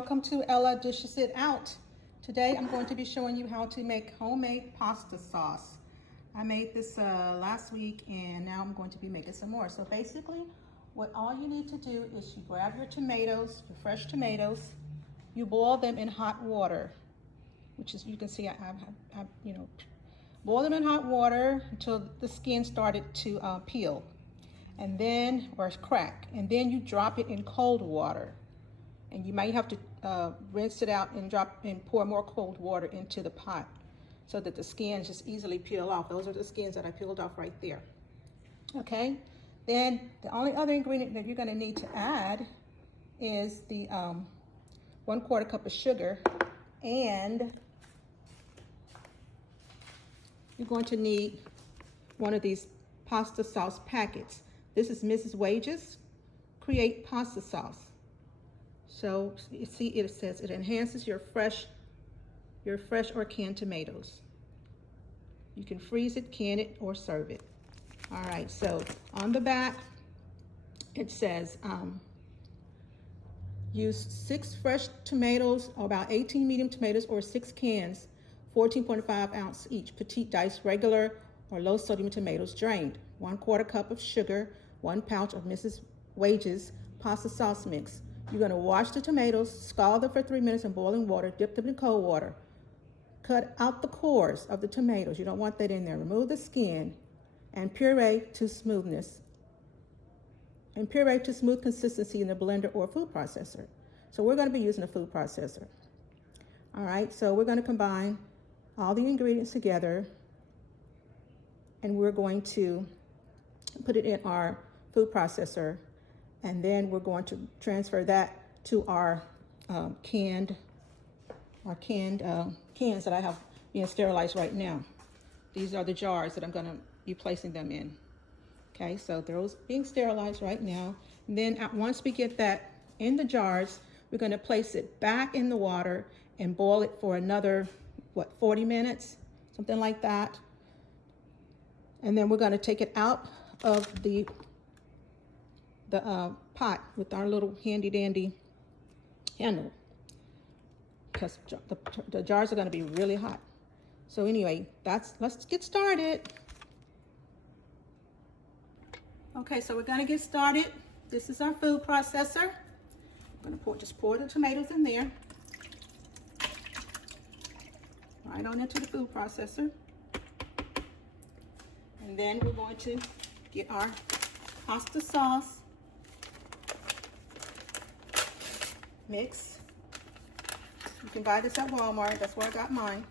Welcome to Ella Dishes It Out. Today I'm going to be showing you how to make homemade pasta sauce. I made this last week and now I'm going to be making some more. So basically what all you need to do is you grab your tomatoes, your fresh tomatoes, you boil them in hot water, which is, you can see I've boil them in hot water until the skin started to peel and then, or crack, and then you drop it in cold water. And you might have to rinse it out and pour more cold water into the pot so that the skins just easily peel off. Those are the skins that I peeled off right there. Okay, then the only other ingredient that you're going to need to add is the 1/4 cup of sugar, and you're going to need one of these pasta sauce packets. This is Mrs. Wages Create Pasta Sauce. So you see it says it enhances your fresh or canned tomatoes. You can freeze it, can it, or serve it. All right, so on the back it says use 6 fresh tomatoes, or about 18 medium tomatoes, or 6 cans, 14.5 ounce each, petite diced regular or low sodium tomatoes, drained, 1/4 cup of sugar, 1 pouch of Mrs. Wages pasta sauce mix. You're going to wash the tomatoes, scald them for 3 minutes in boiling water, dip them in cold water. Cut out the cores of the tomatoes. You don't want that in there. Remove the skin and puree to smoothness. And puree to smooth consistency in the blender or food processor. So we're going to be using a food processor. All right, so we're going to combine all the ingredients together and we're going to put it in our food processor. And then we're going to transfer that to our cans that I have being sterilized right now. These are the jars that I'm going to be placing them in. Okay, so those being sterilized right now. And then once we get that in the jars, we're going to place it back in the water and boil it for another, 40 minutes, something like that. And then we're going to take it out of the pot with our little handy dandy handle, because the jars are going to be really hot. So anyway, let's get started. Okay, so we're going to get started. This is our food processor. I'm going to just pour the tomatoes in there, right on into the food processor. And then we're going to get our pasta sauce mix. You can buy this at Walmart. That's where I got mine.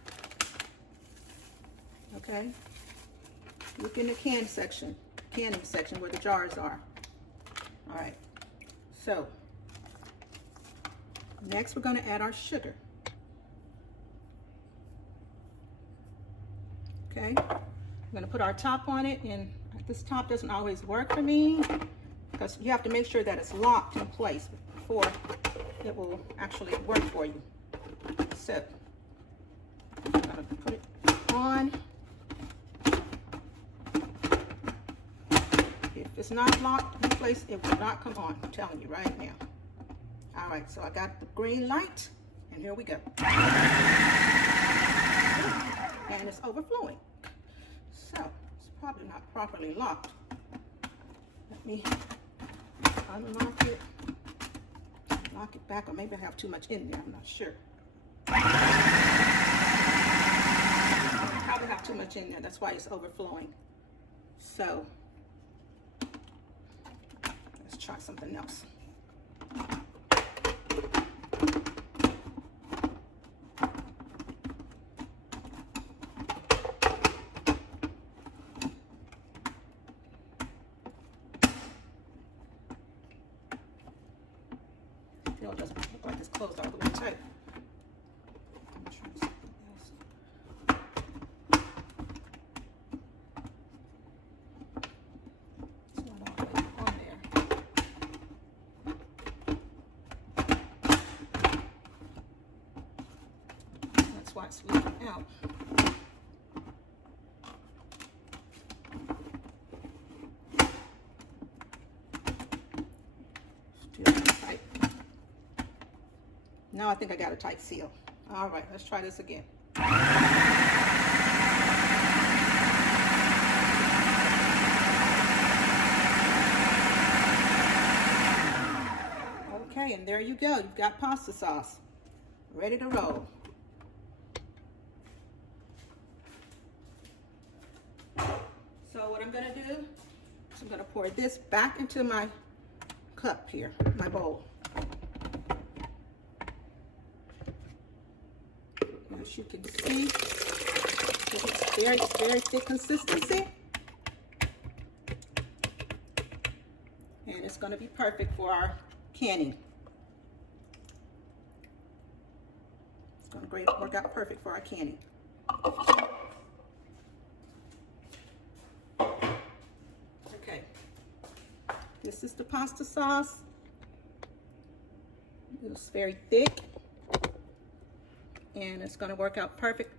Okay. Look in the canning section where the jars are. All right. So next we're going to add our sugar. Okay. I'm going to put our top on it, and this top doesn't always work for me because you have to make sure that it's locked in place before it will actually work for you. So I'm going to put it on. If it's not locked in place, it will not come on. I'm telling you right now. All right, so I got the green light, and here we go. And it's overflowing. So it's probably not properly locked. Let me unlock it. Lock it back, or maybe I have too much in there. I'm not sure. I probably have too much in there. That's why it's overflowing. So let's try something else. It doesn't look like it's closed all the way tight. I'm trying something else. It's not all the way on there. That's why it's leaking out. Still tight. Now Now I think I got a tight seal. All right, let's try this again. Okay, and there you go. You've got pasta sauce ready to roll. So what I'm gonna do is I'm gonna pour this back into my cup here, my bowl. As you can see, it's very thick consistency. And it's gonna be perfect for our canning. It's gonna work out perfect for our canning. Okay, this is the pasta sauce. It's very thick, and it's gonna work out perfect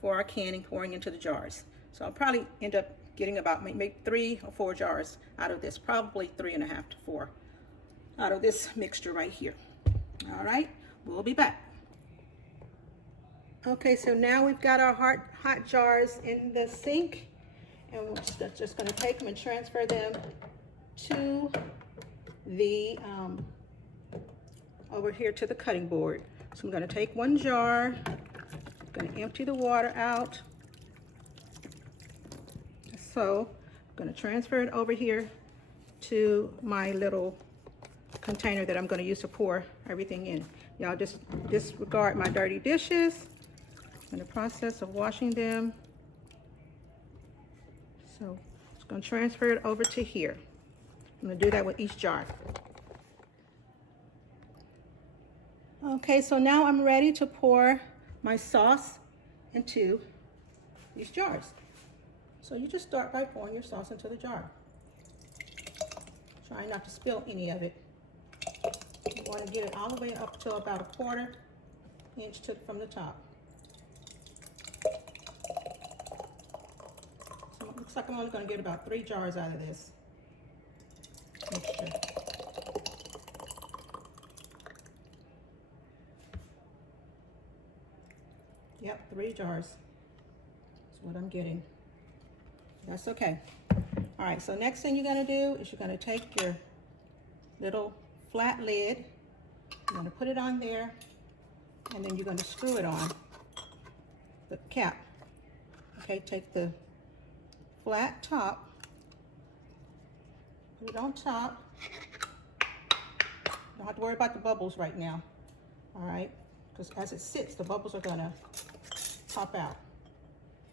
for our canning, pouring into the jars. So I'll probably end up getting about maybe 3 or 4 jars out of this, probably 3.5 to 4 out of this mixture right here. All right, we'll be back. Okay, so now we've got our hot jars in the sink, and we're just going to take them and transfer them to the over here to the cutting board. So I'm going to take one jar, I'm going to empty the water out. So I'm going to transfer it over here to my little container that I'm going to use to pour everything in. Y'all just disregard my dirty dishes. I'm in the process of washing them. So I'm just going to transfer it over to here. I'm going to do that with each jar. Okay, so now I'm ready to pour my sauce into these jars. So you just start by pouring your sauce into the jar. Try not to spill any of it. You want to get it all the way up to about a 1/4 inch from the top. So it looks like I'm only going to get about 3 jars out of this mixture. Yep, 3 jars is what I'm getting. That's okay. All right, so next thing you're going to do is you're going to take your little flat lid, you're going to put it on there, and then you're going to screw it on the cap. Okay, take the flat top, put it on top. Don't have to worry about the bubbles right now. All right, because as it sits, the bubbles are going to pop out.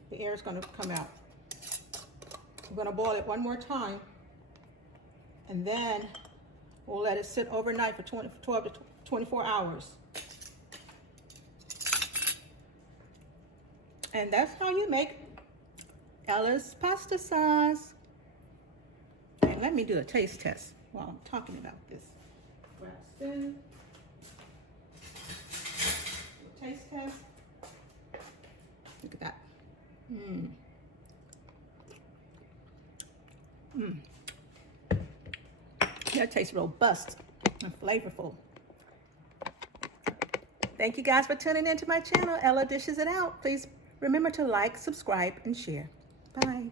The air is going to come out. We're going to boil it one more time, and then we'll let it sit overnight for 12 to 24 hours. And that's how you make Ella's pasta sauce. And let me do a taste test while I'm talking about this. Grab a spoon. Taste test. Look at that. That tastes robust and flavorful. Thank you guys for tuning into my channel, Ella Dishes It Out. Please remember to like, subscribe, and share. Bye.